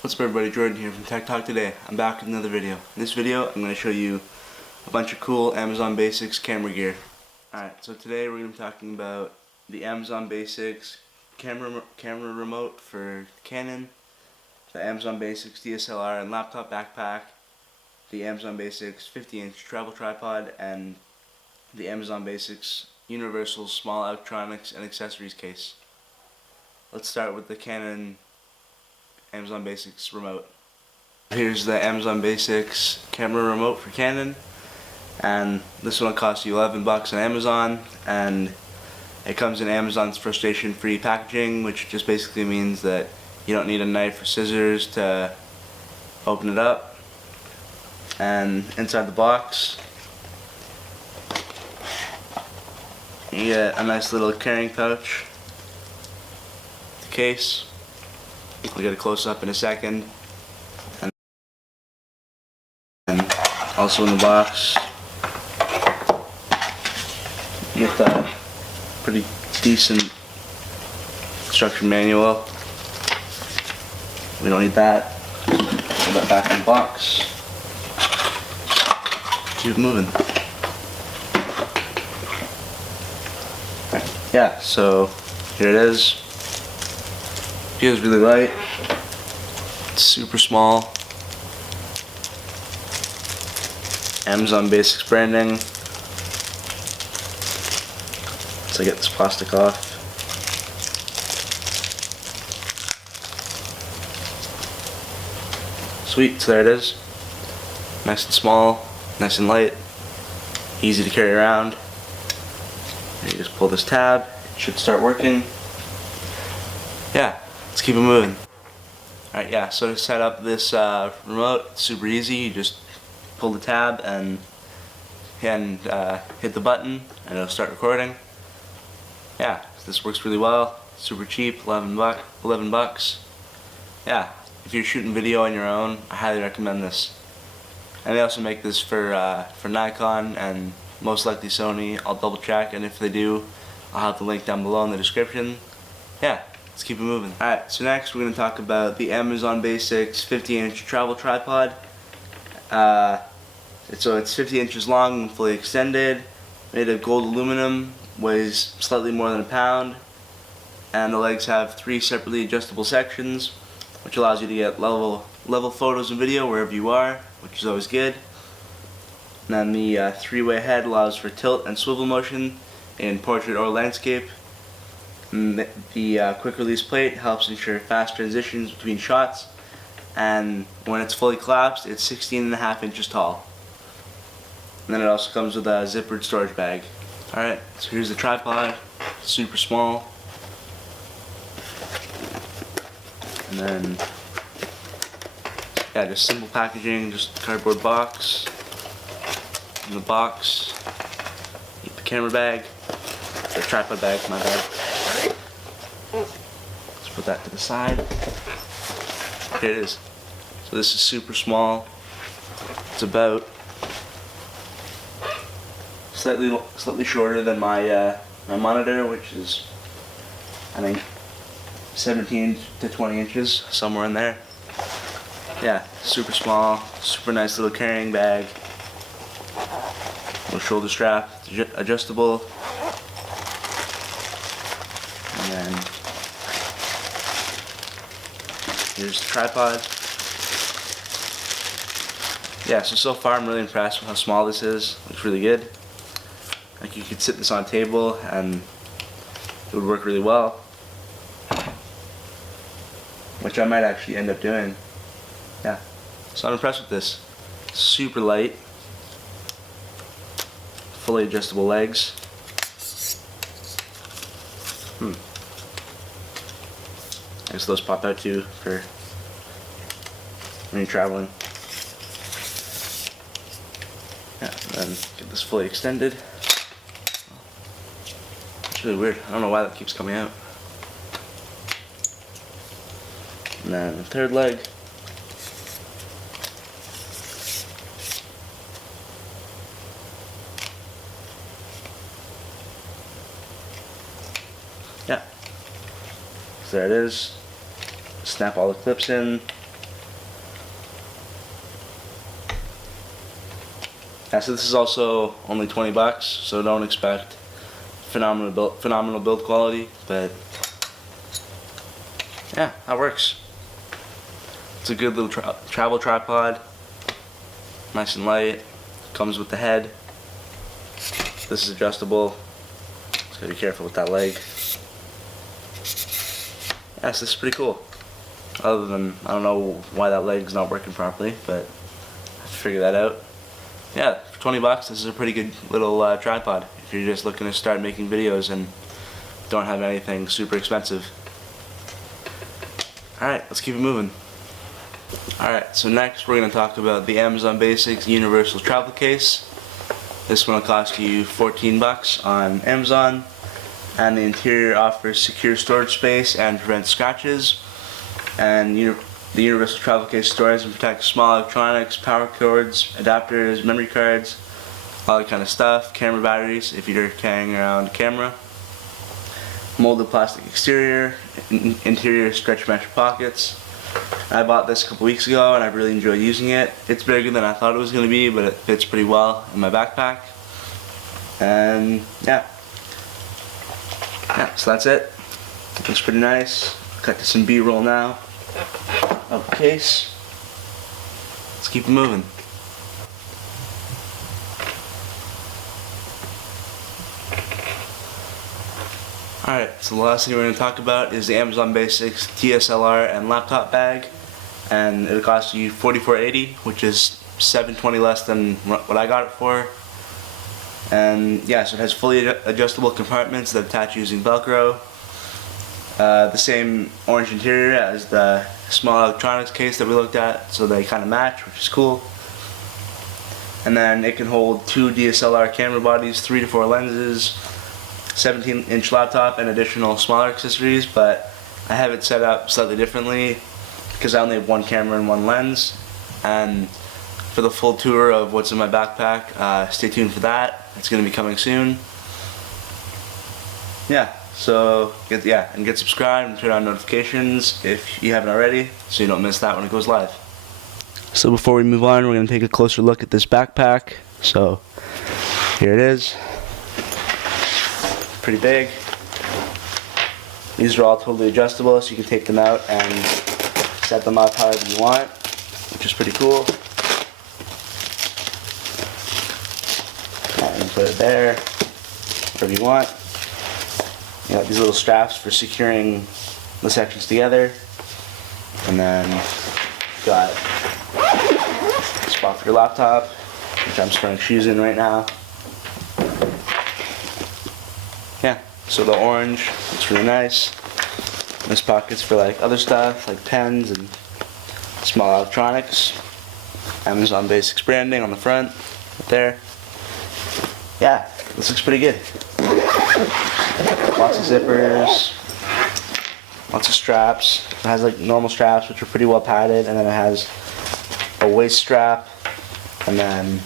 What's up everybody, Jordan here from Tech Talk Today. I'm back with another video. In this video, I'm going to show you a bunch of cool Amazon Basics camera gear. Alright, so today we're going to be talking about the Amazon Basics camera remote for Canon, the Amazon Basics DSLR and laptop backpack, the Amazon Basics 50-inch travel tripod, and the Amazon Basics universal small electronics and accessories case. Let's start with the Canon Amazon Basics remote. Here's the Amazon Basics camera remote for Canon, and this one will cost you $11 on Amazon, and it comes in Amazon's frustration-free packaging, which just basically means that you don't need a knife or scissors to open it up. And inside the box you get a nice little carrying pouch, the case. We'll get a close-up in a second. And also in the box, you get the pretty decent instruction manual. We don't need that. Put that back in the box. Keep it moving. Yeah, so here it is. Feels really light. It's super small. Amazon Basics branding. So I get this plastic off. Sweet, so there it is. Nice and small, nice and light, easy to carry around. And you just pull this tab, it should start working. Yeah. Let's keep it moving. Alright, yeah, so to set up this remote, it's super easy. You just pull the tab and hit the button and it'll start recording. Yeah, this works really well. Super cheap, $11 bucks. Yeah, if you're shooting video on your own, I highly recommend this. And they also make this for Nikon and most likely Sony. I'll double check, and if they do, I'll have the link down below in the description. Yeah. Let's keep it moving. Alright, so next we're going to talk about the Amazon Basics 50-inch travel tripod. So it's 50 inches long and fully extended, made of gold aluminum, weighs slightly more than a pound, and the legs have 3 separately adjustable sections, which allows you to get level photos and video wherever you are, which is always good. And then the 3-way head allows for tilt and swivel motion in portrait or landscape. And the quick release plate helps ensure fast transitions between shots, and when it's fully collapsed, it's 16.5 inches tall. And then it also comes with a zippered storage bag. Alright, so here's the tripod, super small. And then, yeah, just simple packaging, just cardboard box. In the box, keep the camera bag, the tripod bag, my bad. Let's put that to the side. Here it is. So this is super small. It's about slightly shorter than my my monitor, which is I think 17 to 20 inches, somewhere in there. Yeah, super small, super nice little carrying bag. Little shoulder strap, adjustable. And then here's the tripod. Yeah, so far I'm really impressed with how small this is. Looks really good. Like, you could sit this on a table and it would work really well, which I might actually end up doing. Yeah, so I'm impressed with this. Super light, fully adjustable legs. I guess those pop out too for when you're traveling. Yeah, and then get this fully extended. It's really weird. I don't know why that keeps coming out. And then the third leg. Yeah. So there it is. Snap all the clips in. Yeah, so this is also only 20 bucks, so don't expect phenomenal build quality, but yeah, that works. It's a good little travel tripod, nice and light, comes with the head. This is adjustable, just gotta be careful with that leg. Yeah, so this is pretty cool. Other than, I don't know why that leg's not working properly, but I have to figure that out. Yeah, for 20 bucks, this is a pretty good little tripod if you're just looking to start making videos and don't have anything super expensive. Alright, let's keep it moving. Alright, so next we're going to talk about the Amazon Basics Universal Travel Case. This one will cost you 14 bucks on Amazon, and the interior offers secure storage space and prevents scratches. And the Universal Travel Case stores and protects small electronics, power cords, adapters, memory cards, all that kind of stuff, camera batteries if you're carrying around a camera. Molded plastic exterior, interior stretch mesh pockets. I bought this a couple weeks ago and I've really enjoyed using it. It's bigger than I thought it was going to be, but it fits pretty well in my backpack. And yeah, so that's it. It looks pretty nice. Cut to some B-roll now of the case. Let's keep it moving. Alright, so the last thing we're going to talk about is the Amazon Basics DSLR and laptop bag, and it'll cost you $44.80, which is $7.20 less than what I got it for. And yeah, so it has fully adjustable compartments that attach using Velcro. The same orange interior as the small electronics case that we looked at, so they kind of match, which is cool. And then it can hold 2 DSLR camera bodies, 3 to 4 lenses, 17-inch laptop, and additional smaller accessories, but I have it set up slightly differently because I only have 1 camera and 1 lens. And for the full tour of what's in my backpack, stay tuned for that. It's going to be coming soon. Yeah, so get subscribed and turn on notifications if you haven't already, so you don't miss that when it goes live. So before we move on, we're going to take a closer look at this backpack. So here it is. Pretty big. These are all totally adjustable, so you can take them out and set them up however you want, which is pretty cool. And put it there, whatever you want. You got these little straps for securing the sections together, and then got a spot for your laptop, which I'm storing shoes in right now. Yeah, so the orange looks really nice. There's pockets for like other stuff, like pens and small electronics. Amazon Basics branding on the front, right there. Yeah, this looks pretty good. Lots of zippers, lots of straps. It has like normal straps, which are pretty well padded, and then it has a waist strap, and then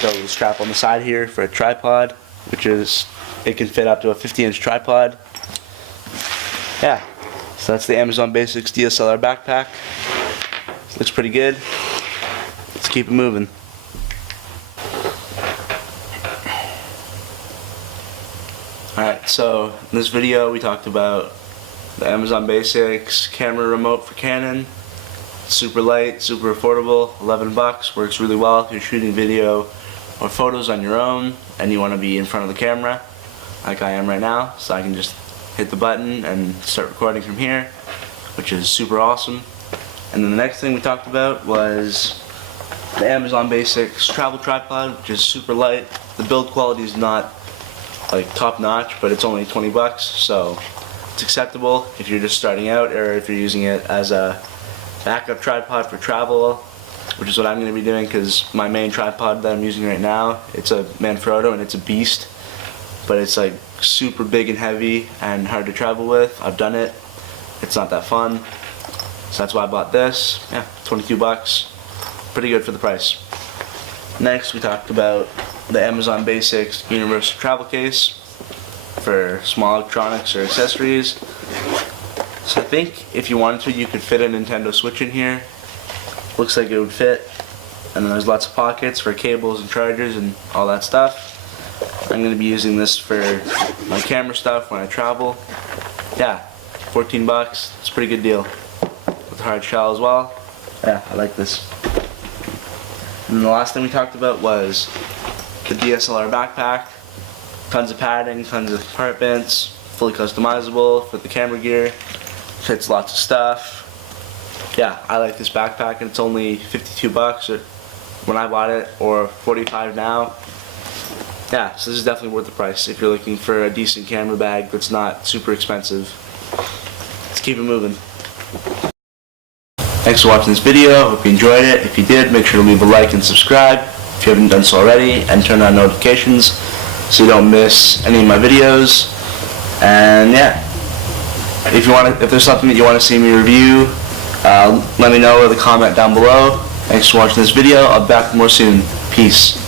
the strap on the side here for a tripod, which is, it can fit up to a 50-inch tripod. Yeah, so that's the Amazon Basics DSLR backpack. Looks pretty good. Let's keep it moving. Alright, so in this video we talked about the Amazon Basics camera remote for Canon. Super light, super affordable, 11 bucks, works really well if you're shooting video or photos on your own and you want to be in front of the camera, like I am right now, so I can just hit the button and start recording from here, which is super awesome. And then the next thing we talked about was the Amazon Basics travel tripod, which is super light. The build quality is not like top notch, but it's only 20 bucks, so it's acceptable if you're just starting out or if you're using it as a backup tripod for travel, which is what I'm going to be doing because my main tripod that I'm using right now, it's a Manfrotto and it's a beast, but it's like super big and heavy and hard to travel with. I've done it. It's not that fun. So that's why I bought this. Yeah, 22 bucks. Pretty good for the price. Next, we talked about the Amazon Basics Universal Travel Case for small electronics or accessories. So I think if you wanted to, you could fit a Nintendo Switch in here. Looks like it would fit. and then there's lots of pockets for cables and chargers and all that stuff. I'm going to be using this for my camera stuff when I travel. Yeah, 14 bucks, it's a pretty good deal. With the hard shell as well. Yeah, I like this. And the last thing we talked about was the DSLR backpack. Tons of padding, tons of compartments, fully customizable for the camera gear. Fits lots of stuff. Yeah, I like this backpack, and it's only 52 bucks when I bought it, or 45 now. Yeah, so this is definitely worth the price if you're looking for a decent camera bag that's not super expensive. Let's keep it moving. Thanks for watching this video. Hope you enjoyed it. If you did, make sure to leave a like and subscribe if you haven't done so already, and turn on notifications so you don't miss any of my videos. And yeah, if there's something that you want to see me review, let me know with a comment down below. Thanks for watching this video. I'll be back more soon. Peace.